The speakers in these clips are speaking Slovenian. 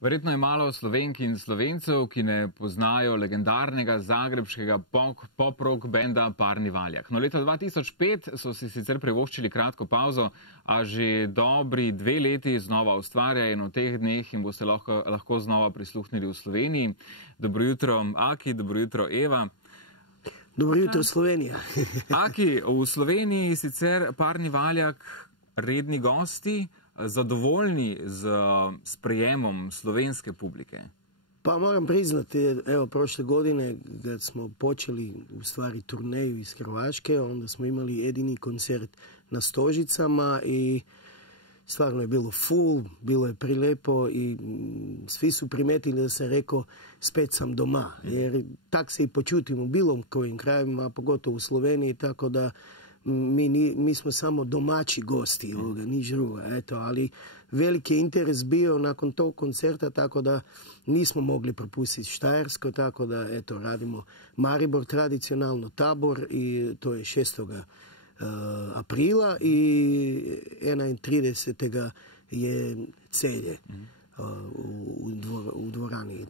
Verjetno je malo Slovenk in Slovencev, ki ne poznajo legendarnega zagrebškega pop-rock benda Parni Valjak. No, leta 2005 so si sicer privoščili kratko pauzo, a že dobri 2 leti znova ustvarjajo in v teh dneh jim boste lahko znova prisluhnili v Sloveniji. Dobro jutro, Aki, dobro jutro, Eva. Dobro jutro, Slovenija. Aki, v Sloveniji sicer Parni Valjak redni gosti, zadovoljni z sprejemom slovenske publike? Pa moram priznati, evo, prošle godine kad smo počeli u stvari turneju iz Hrvaške, onda smo imali jedini koncert na Stožicama i stvarno je bilo full, bilo je prilepo i svi su primetili da sam rekao spet sam doma, jer tak se i počutim u bilo kojim krajevima, a pogotovo u Sloveniji, tako da mi smo samo domaći gosti ovoga, niš drugo, eto, ali veliki je interes bio nakon tog koncerta, tako da nismo mogli propustiti Štajersko, tako da, eto, radimo Maribor tradicionalno, Tabor, i to je 6. aprila i 31. je Celje u dvorani.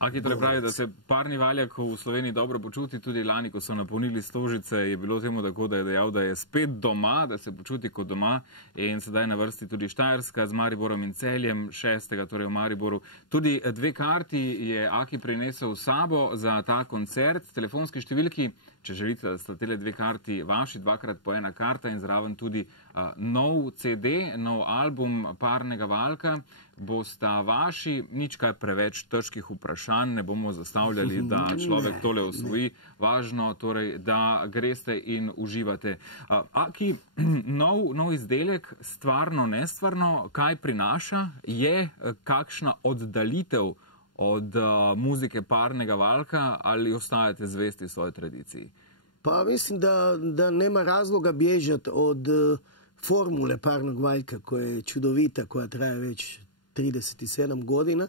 Aki torej pravi, da se Parni Valjak v Sloveniji dobro počuti, tudi lani, ko so napolnili Stožice, je bilo temu tako, da je dejal, da je spet doma, da se počuti kot doma, in sedaj na vrsti tudi Štajerska z Mariborom in Celjem, 6. torej v Mariboru. Tudi 2 karti je Aki prinesel s sabo za ta koncert, telefonski številki, če želite, da sta tele 2 karti vaši, 2x po 1 karta in zraven tudi nov CD, nov album Parnega Valjka, bosta vaši, nič kaj preveč težkih vprašanj, ne bomo zastavljali, da človek tole osvoji, važno torej, da greste in uživate. Aki, nov izdelek, stvarno, nestvarno, kaj prinaša? Je kakšna oddalitev od muzike Parnega Valjka ali ostajate zvesti svoji tradiciji? Pa mislim da nema razloga bježati od formule Parnog Valjka koja je čudovita, koja traje već 37 godina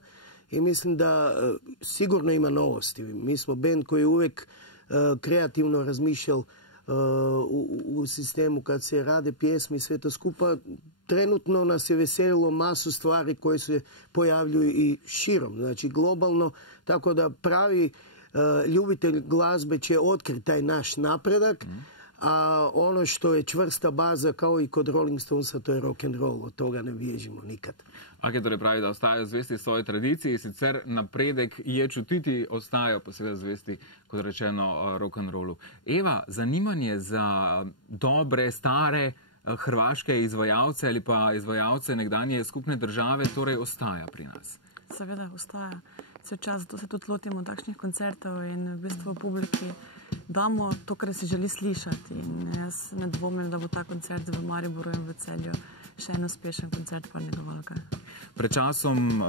i mislim da sigurno ima novosti. Mi smo band koji je uvijek kreativno razmišljal u sistemu kad se rade pjesmi i sve to skupa. Trenutno nas je veselilo masu stvari koje se pojavljuju i širom, znači globalno, tako da pravi ljubitelj glazbe će otkriti taj naš napredak, a ono što je čvrsta baza kao i kod Rolling Stonesa, to je rock and roll, od toga ne bježimo nikad. Aki torej pravi, da ostajajo zvesti svoji tradiciji, sicer napredek je čutiti, ostajajo pa seveda zvesti, kot rečeno, rock and rollu. Eva, zanimanje za dobre, stare hrvaške izvajalce ali pa izvajalce nekdanje skupne države torej ostaja pri nas? Seveda ostaja. Vse čas, zato se tudi lotimo takšnih koncertov in v bistvu publiki damo to, kar si želi slišati. In jaz ne dvomim, da bo ta koncert v Mariboru in v Celju še en uspešen koncert Parnega Valjka. Pred časom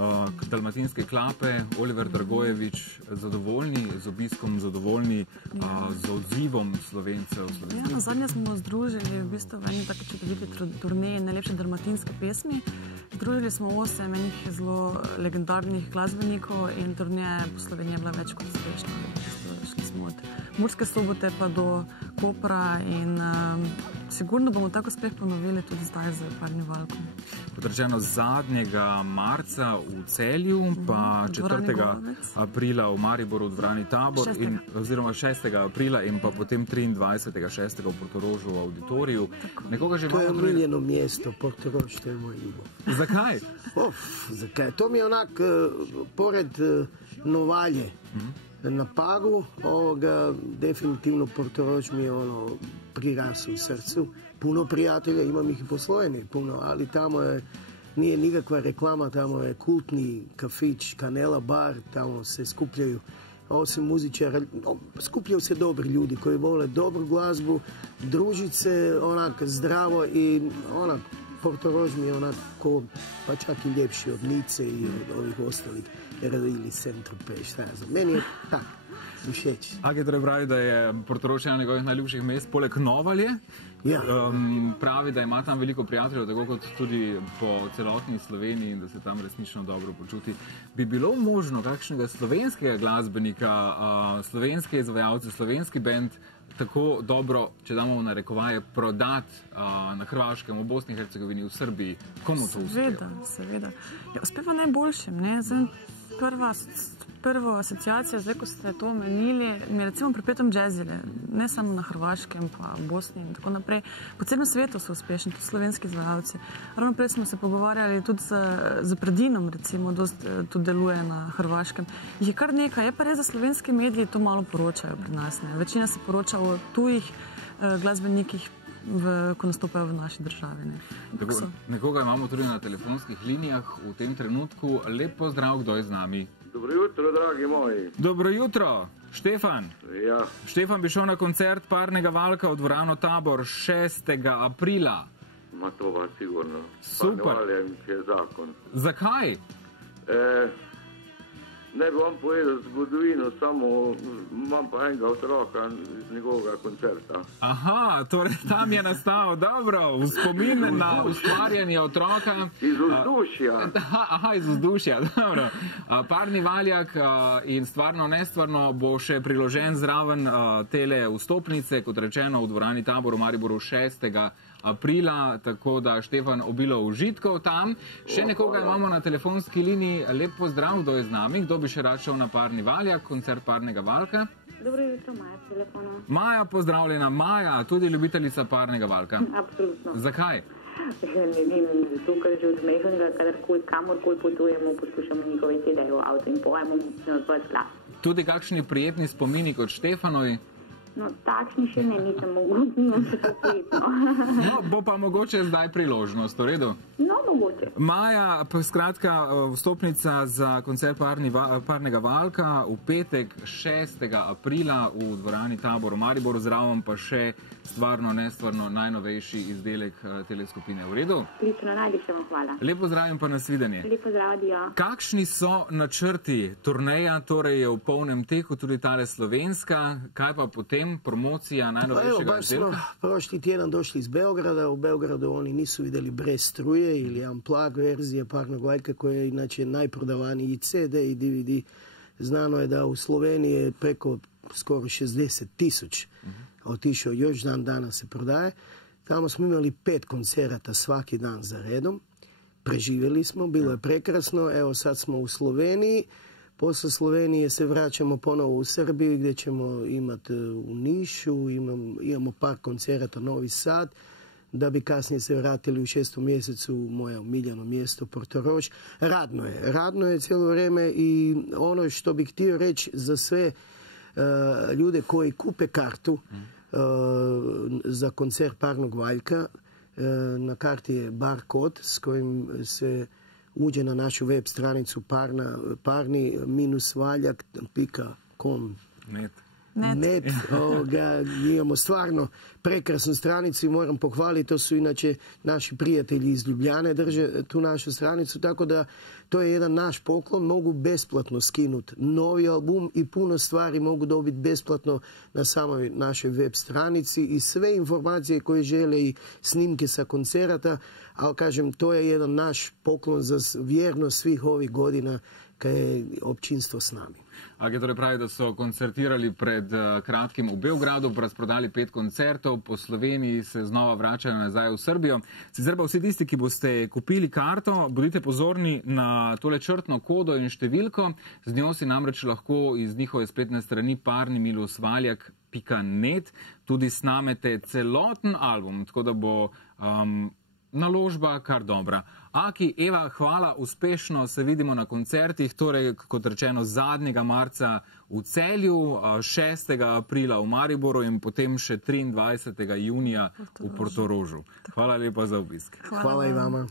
Dalmatinske klape, Oliver Dragojevič, zadovoljni z obiskom, zadovoljni z odzivom Slovencev? Ja, na zadnje smo združili v bistvu v eni taki čudoviti turneji najlepše dalmatinske pesmi. Združili smo 8 enih zelo legendarnih glasbenikov in turneja po Sloveniji je bila več kot uspešna. Šli smo od Murske Sobote pa do Kopra in sigurno bomo tako uspeh ponovili tudi zdaj z Parnim Valjkom. Kot rečeno, zadnjega marca v Celju, pa 4. aprila v Mariboru v dvorani Tabor, oziroma 6. aprila in pa potem 23.6. v Portorožu v auditoriju. To je omiljeno mjesto, Portorož, to je moj ljubov. Zakaj? Zakaj? To mi je onak pored Novalje na Pagu, definitivno Portorož mi je prirasao u srcu. Puno prijatelja, imam ih i po Sloveniji puno, ali tamo nije nikakva reklama, tamo je kultni kafić, Kanela bar, tamo se skupljaju, osim muzičara, skupljaju se dobri ljudi koji vole dobru glazbu, družit se onak zdravo i onak Portorož mi je onako, pa čak i ljepši od Nice i od ovih ostalih ili Saint-Tropez, šta ja znam. Meni je tak. všeč. Aki torej pravi, da je Portorož eno njegovih najljubših mest, poleg Novalje. Ja. Pravi, da ima tam veliko prijateljev, tako kot tudi po celotni Sloveniji in da se tam resnično dobro počuti. Bi bilo možno kakšnega slovenskega glasbenika, slovenske izvajalce, slovenski bend tako dobro, če damo v narekovaje, prodati na Hrvaškem, v Bosni in Hercegovini, v Srbiji? Komu to uspeva? Seveda. Ja, uspeva najboljšim. Ne? Zdaj, prva asociacija, zdaj, ko ste to omenili, mi je recimo pripetom jazzile, ne samo na Hrvaškem, pa v Bosni in tako naprej. Po celem svetu so uspešni, tudi slovenski izvajalci. Ravno prej smo se pogovarjali tudi z Predinom, recimo, dost tudi deluje na Hrvaškem. Jih je kar nekaj, je pa res, da slovenski mediji to malo poročajo pri nas. Ne? Večina se poroča o tujih glasbenikih, ko nastopajo v naši državi. Nekoga imamo tudi na telefonskih linijah v tem trenutku. Lep pozdrav, kdo je z nami? Dobro jutro, dragi moji. Dobro jutro, Štefan. Ja. Štefan bi šel na koncert Parnega valka v dvorano Tabor 6. aprila. Ma to pa sigurno. Super. Pa ne valjem, če je zakon. Zakaj? Ne bi vam povedal zgodovino, samo imam pa enega otroka iz njegovega koncerta. Aha, torej tam je nastal, dobro, v spomin na ustvarjanje otroka. Iz vzdušja. Aha, iz vzdušja, dobro. Parni valjak in stvarno nestvarno bo še priložen zraven tele vstopnice, kot rečeno, v dvorani Tabor v Mariboru 6. aprila, tako da Štefan obilo užitkov tam. Še nekoga imamo na telefonski liniji. Lep pozdrav, kdo je z nami? Kdo bi še rad šel na Parni valjak, koncert Parnega valka? Dobro jutro, Maja, s telefona. Maja, pozdravljena. Maja, tudi ljubiteljica Parnega valka. Absolutno. Zakaj? Ne vem, zato, ker že od mehanga, kadarkoli, kamorkoli potujemo, poslušamo njihove CD v avtu in pojemo na vas glas. Tudi kakšni prijetni spomini kot Štefanovi? No, takšni še ne, nisem mogoče se prijetno. No, bo pa mogoče zdaj priložnost, v redu? No, mogoče. Maja, skratka, vstopnica za koncert Parnega valka v petek 6. aprila v dvorani Tabor v Mariboru, zraven pa še stvarno, nestvarno najnovejši izdelek teleskopine. V redu? Lično, najlepše vam hvala. Lepo zdrav in pa nasvidenje. Lepo zdrav, adijo. Kakšni so načrti? Turneja torej je v polnem teku, tudi tale slovenska. Kaj pa potem? Promocija najnovejšega izdelka? Prošli tjedan došli iz Beograda. U Beogradu oni nisu vidjeli brez struje ili unplug verzije Parnog valjka koja je inače najprodavaniji CD i DVD. Znano je da u Sloveniji je preko skoro 60.000 otišao, još dan danas se prodaje. Tamo smo imali 5 koncerata svaki dan za redom. Preživjeli smo, bilo je prekrasno. Evo sad smo u Sloveniji. Posle Slovenije se vraćamo ponovo u Srbiju gdje ćemo imati u Nišu, imamo par koncerata Novi Sad, da bi kasnije se vratili u 6. mjesecu u moje omiljeno mjesto Portorož. Radno je cijelo vrijeme i ono što bih htio reći za sve ljude koji kupe kartu za koncert Parnog valjka, na karti je barkod s kojim se uđe na našu web stranicu parni-valjak.com. Net. Imamo stvarno prekrasnu stranicu i moram pohvaliti, to su inače naši prijatelji iz Ljubljane drže tu našu stranicu, tako da to je jedan naš poklon, mogu besplatno skinuti novi album i puno stvari mogu dobiti besplatno na samoj našoj web stranici i sve informacije koje žele i snimke sa koncerata, ali kažem, to je jedan naš poklon za vjernost svih ovih godina kad je općinstvo s nami. Aki torej pravi, da so koncertirali pred kratkim v Beogradu, razprodali 5 koncertov, po Sloveniji se znova vračajo nazaj v Srbijo. Sicer pa vsi tisti, ki boste kupili karto, bodite pozorni na tole črtno kodo in številko. Z njo si namreč lahko iz njihove spletne strani parni-valjak.net tudi snamete celoten album, tako da bo naložba kar dobra. Aki, Eva, hvala, uspešno se vidimo na koncertih, torej, kot rečeno, zadnjega marca v Celju, 6. aprila v Mariboru in potem še 23. junija v Portorožu. Hvala lepa za obisk. Hvala i vama.